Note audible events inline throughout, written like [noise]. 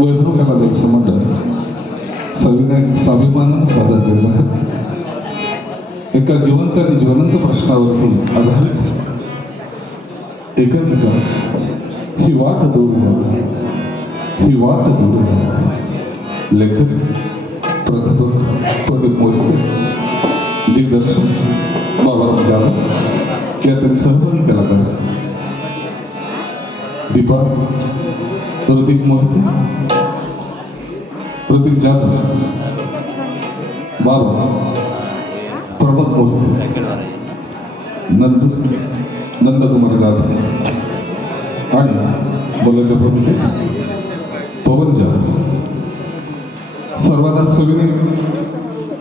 वैभव कलादेव समंडळ सविनय स्वाभिमानानं सादर केलं एका जिवंत आणि ज्वलंत प्रश्नावरतून आधारित एकांकिका ही वाट दूर झाली. ही वाट दूर झाली. लेखक प्राध्यापक प्रदीप मोहिते दिग्दर्शक बाबा जाधव यातील सहभागी कलाकार दीपा प्रतीक मोहिते प्रतीक जाधव. बाबा. प्रमोद मोहिते नंद नंदकुमार जाधव. आणि बोलायच्या प्रमुख पवन जाधव. सर्वांना सविनय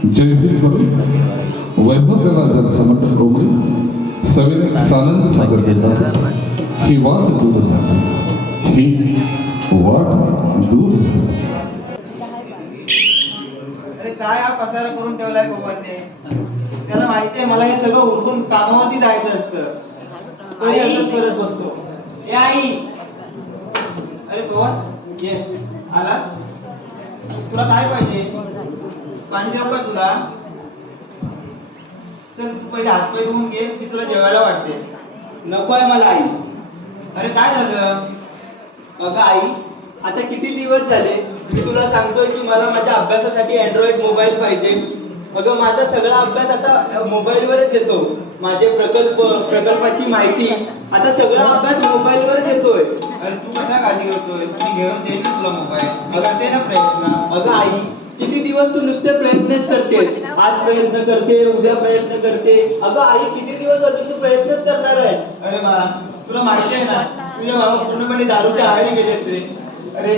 जय भीम करून वैभव कला समर्थन करून सविनय सानंद सादर केला ही वाद दूर जाते ही वाट अरे काय हा पसारा करून ठेवलाय पवारने त्याला माहिती आहे मला हे सगळं उरकून कामावरती जायचं असतं. तरी असंच करत बसतो. ए आई. अरे पवन ये. आला तुला काय पाहिजे? पाणी देऊ का तुला? चल तू पहिले हातपाय धुवून घे मी तुला जेवायला वाटते. नको आहे मला आई. अरे काय झालं? अगं आई आता किती दिवस झाले? मी तुला सांगतोय की मला माझ्या अभ्यासासाठी अँड्रॉइड मोबाईल पाहिजे. अगं माझा सगळा अभ्यास आता मोबाईलवरच येतो. माझे प्रकल्प प्रकल्पाची माहिती. आता सगळा अभ्यास मोबाईलवरच येतोय. अरे तू कशा काळजी करतोय मी घेऊन देईन ना तुला मोबाईल मी करते ना प्रयत्न. अगं आई किती दिवस तू नुसते प्रयत्नच करतेस? आज प्रयत्न करते उद्या प्रयत्न करते. अगं आई किती दिवस अजून तू प्रयत्नच करणार आहेस? अरे बाळा तुला माहिती आहे ना तुझे बाबा पूर्णपणे दारूच्या आहारी गेलेत रे. अरे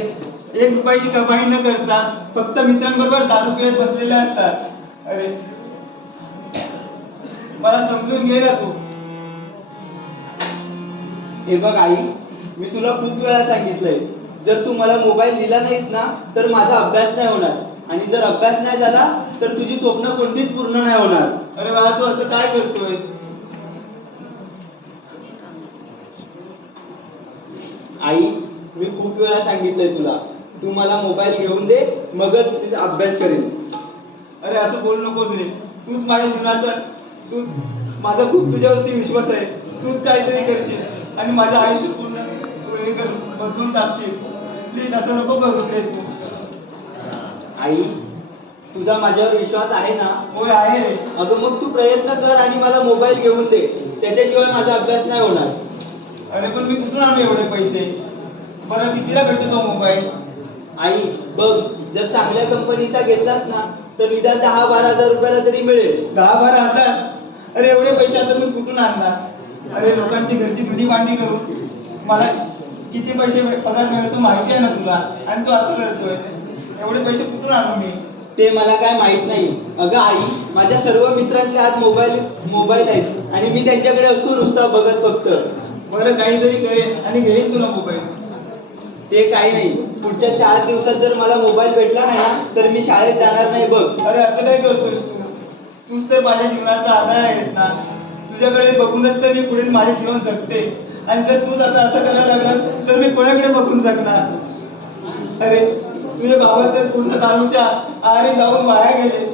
एक रुपयाची कमाई न करता फक्त मित्रांबरोबर दारू पियत बसलेले असतात. अरे मला समजून घे ना तू. हे बघ आई मी तुला खूप वेळा सांगितलंय. जर तू मला मोबाईल दिला नाहीस ना तर माझा अभ्यास नाही होणार. आणि जर अभ्यास नाही झाला तर तुझी स्वप्न कोणतीच पूर्ण नाही होणार. अरे बाबा तू असं काय करतोय? आई मी खूप वेळा सांगितलंय तुला. तू मला मोबाईल घेऊन दे मगच अभ्यास करेन. अरे असं बोलू नकोस रे. तूच माझ्या जीवनाचा तू माझा खूप तुझ्यावरती विश्वास आहे. तूच काहीतरी करशील आणि माझं आयुष्य पूर्ण तू हे कर बदलून टाकशील. प्लीज असं नको करूस रे तू. आई तुझा माझ्यावर विश्वास आहे ना? होय आहे. रे अगं मग तू प्रयत्न कर आणि मला मोबाईल घेऊन दे. त्याच्याशिवाय माझा अभ्यास नाही होणार. अरे पण मी कुठून आणू एवढे पैसे? बरं कितीला भेटतो तो मोबाईल? आई बघ जर चांगल्या कंपनीचा घेतलास ना तर निदान दहा बारा हजार रुपयाला तरी मिळेल. दहा बारा हजार? अरे एवढे पैसे आता मी कुठून आणणार? अरे लोकांची घरची धुणी भांडी करून. मला किती पैसे पगार मिळतो माहिती आहे ना तुला? आणि तू असं करतोय. एवढे पैसे कुठून आणू मी? ते मला काय माहीत नाही. अगं आई माझ्या सर्व मित्रांचे आज मोबाईल मोबाईल आहेत. आणि मी त्यांच्याकडे असतो नुसता बघत फक्त. बरं काहीतरी करेन आणि घेईन तुला मोबाईल. ते काही नाही. पुढच्या चार दिवसात जर मला मोबाईल भेटला नाही ना तर मी शाळेत जाणार नाही बघ. अरे असं काय करतोयस तू? तूच तर माझ्या जीवनाचा आधार आहेस ना. तुझ्याकडे बघूनच तर मी पुढे माझे जीवन जगते. आणि जर तूच आता असं करायला लागला तर मी कोणाकडे बघून जगणार? अरे तुझे बाबा तर पूर्ण दारूच्या आहारी जाऊन वाया गेले.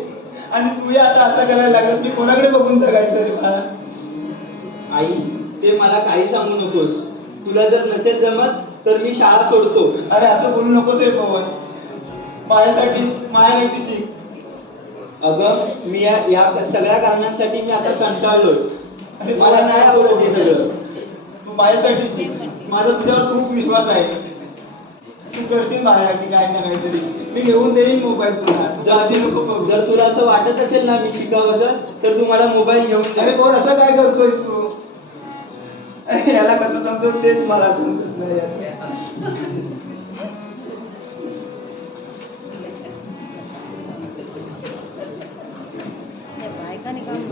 आणि तू आता असं करायला लागलास मी कोणाकडे बघून जगायचं रे मला आई ते मला काही सांगू नकोस. तुला जर नसेल जमत तर मी शाळा सोडतो. अरे असं बोलू नकोस रे पवन. माझ्यासाठी माझ्यासाठी शिक अगं मी या या सगळ्या कारणांसाठी मी आता कंटाळलोय. मला नाही आवडत हे सगळं. तू माझ्यासाठी शिक. माझा तुझ्यावर खूप विश्वास आहे. तू करशील माझ्यासाठी काय ना काहीतरी. मी घेऊन देईन मोबाईल तुला. तू काळजी नको जर तुला असं वाटत असेल ना मी शिकावं तर तू मला मोबाईल घेऊन. अरे कोण असं काय करतोयस तू? [laughs] याला कसं समजून तेच मला समजत नाही यार. बायकाने काम [laughs]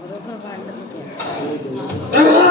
बरोबर भांडत होते [laughs]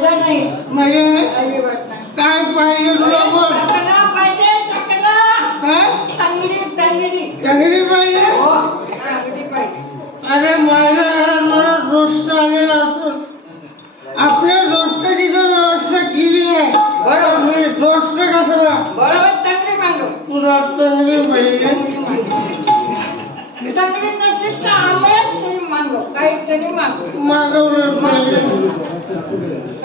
नाही अजिबात नाही काय पाहिजे तुला बोल. चकना पाहिजे चकना काय तंगडी तंगडी. तंगडी पाहिजे? हो तंगडी पाहिजे. अरे माझ्या घरात मला दोस्त आलेला असून आपल्या दोस्ताची जर व्यवस्था केली आहे. बरोबर. मी दोस्त कशाला? बरोबर तंगडी मागव. तुला तंगडी पाहिजे. तंगडी नसली तर आम्हाला तरी मागव. काहीतरी मागव. मागवलं पाहिजे.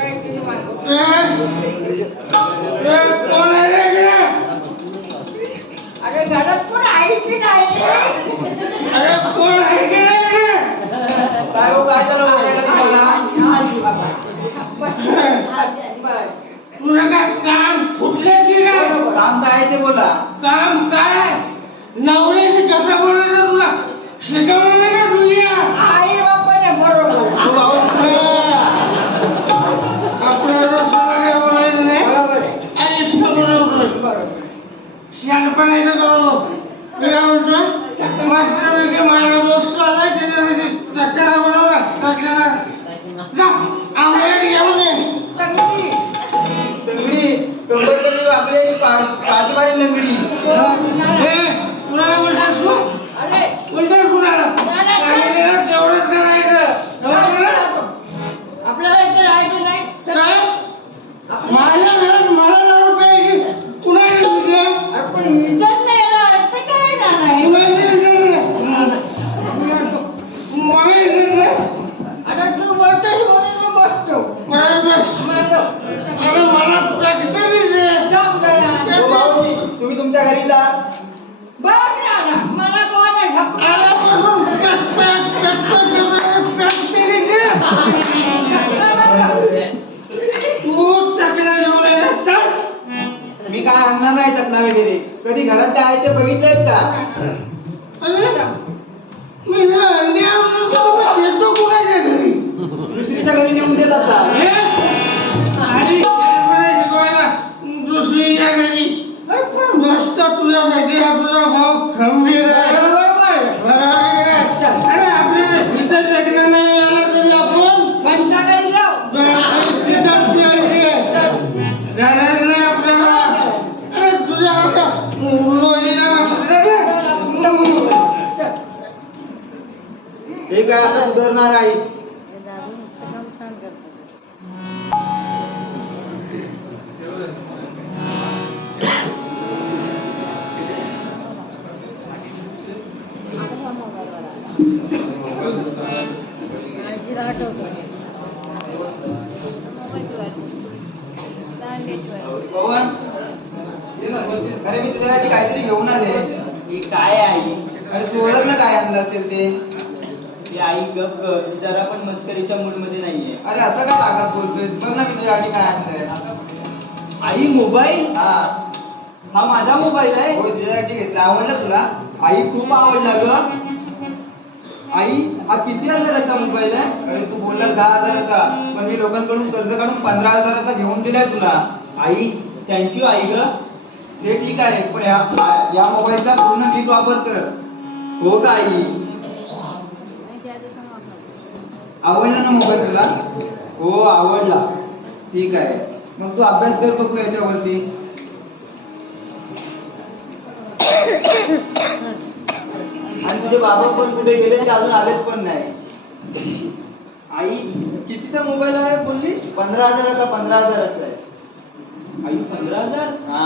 कोण आहे रे इकडे? अरे घरात कोण आहे की नाही अरे कोण आहे की नाही रे? काय हो काय झालं तुला काय काम फुटले की काय काम काय ते बोला काम काय नवऱ्याने कसं बोलायचं तुला शिकवलं नाही का तुझ्या आई बापाने बरोबर शहाणपणाचं करू मी काय म्हणतो मस्तपैकी माझा दोस्त तुमच्या घरी जा बघ ना मला कोण. तू घेऊन ये. चल. मी काय आणणार नाही चकना वगैरे कधी घरात काय आहे ते बघितलंय का अरे, मी हिला अंडी आणून देतो, पण देतो कुणाच्या घरी? दुसरीच्या घरी नेऊन देत असा हे? आणि शिकवायला दुसरीच्या घरी. मस्त तुझ्यासाठी हा तुझा भाऊ खंबीर आहे. बरोबर. आहे? अरे आपल्याला इथं लग्न नाही मिळालं आहे. आपल्याला. अरे तुझ्या आता लोणीला नसलं ना हे काय आता सुधारणार आहे? अरे मी तुझ्यासाठी काहीतरी घेऊन आले. ही काय आई? अरे तू ओळख ना काय आणलं असेल ते. ही आई गप गप. ही जरा पण मस्करीच्या मूडमध्ये नाहीये. अरे असं काय रागात बोलतोय बघ ना मी तुझ्यासाठी काय आणलंय. आई मोबाईल? हा. हा माझा मोबाईल आहे? होय तुझ्यासाठी घेतला. आवडला तुला? आई खूप आवडला ग. आई हा किती हजाराचा मोबाईल आहे? अरे तू बोलला दहा हजाराचा. पण मी लोकांकडून कर्ज काढून पंधरा हजाराचा घेऊन दिलाय तुला. आई थँक्यू आई ग. ते ठीक आहे पण या या मोबाईलचा पूर्ण नीट वापर कर. हो का आई आवडला ना मोबाईल तुला? हो आवडला. ठीक आहे. मग तू अभ्यास कर बघू याच्यावरती. आणि तुझे बाबा पण कुठे गेले ते अजून आलेच पण नाही. आई कितीचा मोबाईल आहे बोललीस? पंधरा हजाराचा पंधरा हजाराचा आहे. आई पंधरा हजार? हा.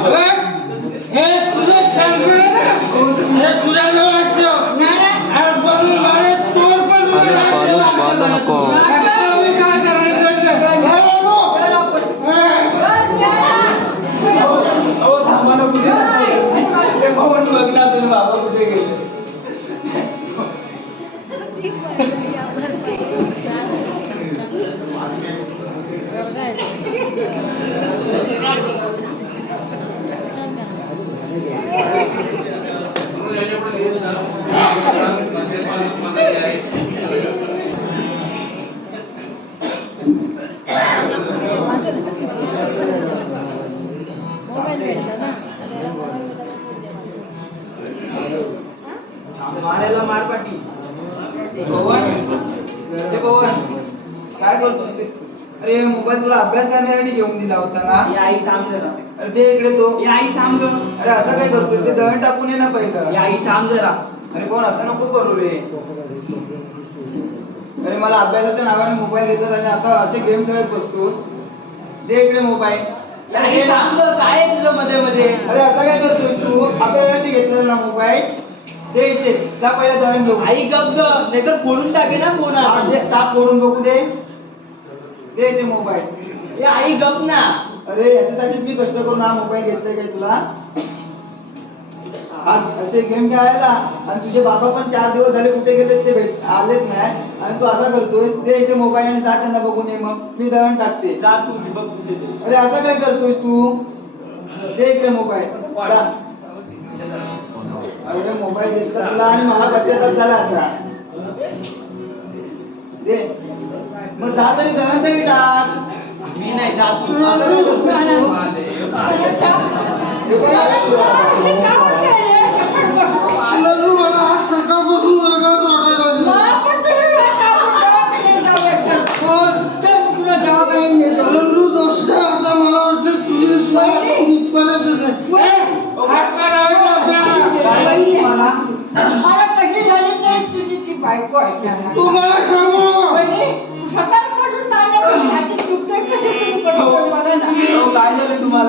हे तुझं हे असतं चोर पण तुझ्या मी काय करायचं ते? बाबू. चल आपण. चल, चला. थांबा ना कुठे जाताय? पाहून बघ ना तुम्ही बाबा कुठे गेले [laughs] [laughs] मारायला मारपाटी पवन? हे पवन. काय करतोस ते? अरे मोबाईल तुला अभ्यास करण्यासाठी घेऊन दिला होता ना? आई थांब जरा. अरे दे इकडे तो. आई थांब ग. अरे असं काय करतोस ते दळण टाकून ये ना पहिलं. आई थांब जरा. अरे कोण असं नको करू रे. अरे मला अभ्यासाच्या नावाने मोबाईल देतात आणि आता असे गेम खेळत बसतोस. दे इकडे मोबाईल. आई ना. थांब ग, काय आहे तुझं मध्ये मध्ये? अरे असं काय करतोस तू? अभ्यासासाठी घेतलेला ना मोबाईल. दे इथे. त्या पहिला दळण घेऊ आई गप ग. नाहीतर फोडून टाके ना फोन दे, ताप फोडून बघू दे. दे ते मोबाईल. हे आई गप ना. अरे याच्यासाठीच मी कष्ट करून हा मोबाईल घेतलाय काय तुला? हा असे गेम खेळायला. आणि तुझे बाबा पण चार दिवस झाले कुठे गेले ते भेट आलेच नाही. आणि तू असा करतोय दे इथे मोबाईल आणि जा त्यांना बघून ये मग. मी दळण टाकते. जा तू बघ कुठे ते. अरे असं काय करतोयस तू? दे इकडे मोबाईल. जा. अरे मोबाईल घेतला तुला आणि मला पश्चाताप झाला आता. दे. मग जा तरी दळण तरी टाक. मी नाही जात ललू बघा सकाळपासून वर्गात वाटायला ललू दोस्त आता मला वाटतं तुझी साथ इथपर्यंत मला कशी झाली तेच तुझी ती बायको ऐकायला तुम्हाला Thank you.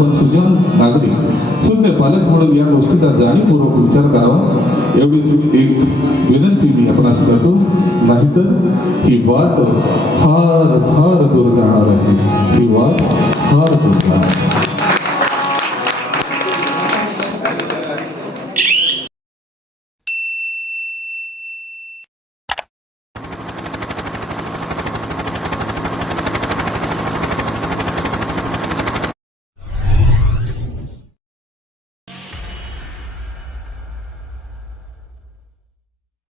आपण सुजन नागरिक सुज्ञ पालक म्हणून या गोष्टीचा जाणीवपूर्वक विचार करावा. एवढीच एक विनंती मी आपणास करतो. नाहीतर ही वाट फार फार दूर जाणार आहे. ही वाट फार दूर जाणार